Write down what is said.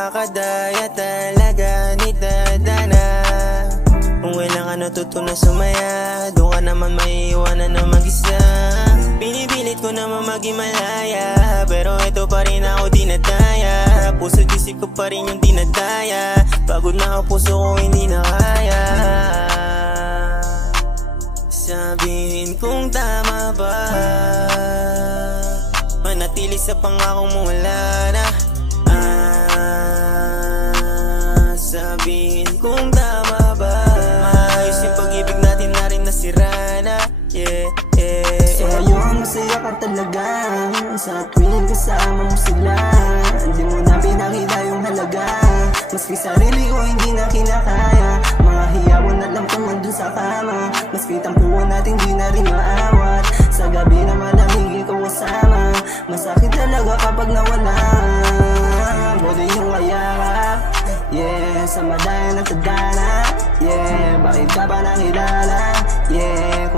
nakakadaya talaga ni Dadana. Kung kailan ka natutunan sumaya, doon ka naman maiiwanan na mag-isa. Pinipilit ko naman maging malaya, pero ito pa rin ako dinadaya. Puso't isip ko pa rin yung dinadaya. Pagod na ang puso ko, hindi na kaya. Sabihin kung tama ba manatili sa pangako mo, wala na. Sabihin kung tama ba maayos yung pag-ibig natin na rin nasira na. So ngayon masaya ka talaga sa tuwing kasama mo sila. Hindi mo na pinakita yung halaga, maski sarili ko hindi na kinakaya. Mga hiyawan na lang kung nandun sa kama, maski tampuan natin di na rin maawat. Sa gabi na malamig ikaw kasama, masakit talaga kapag nawala. Body yung kayakap, yeah, sa madayan at tadana. Yeah, bakit ka ba nakilala? Yeah,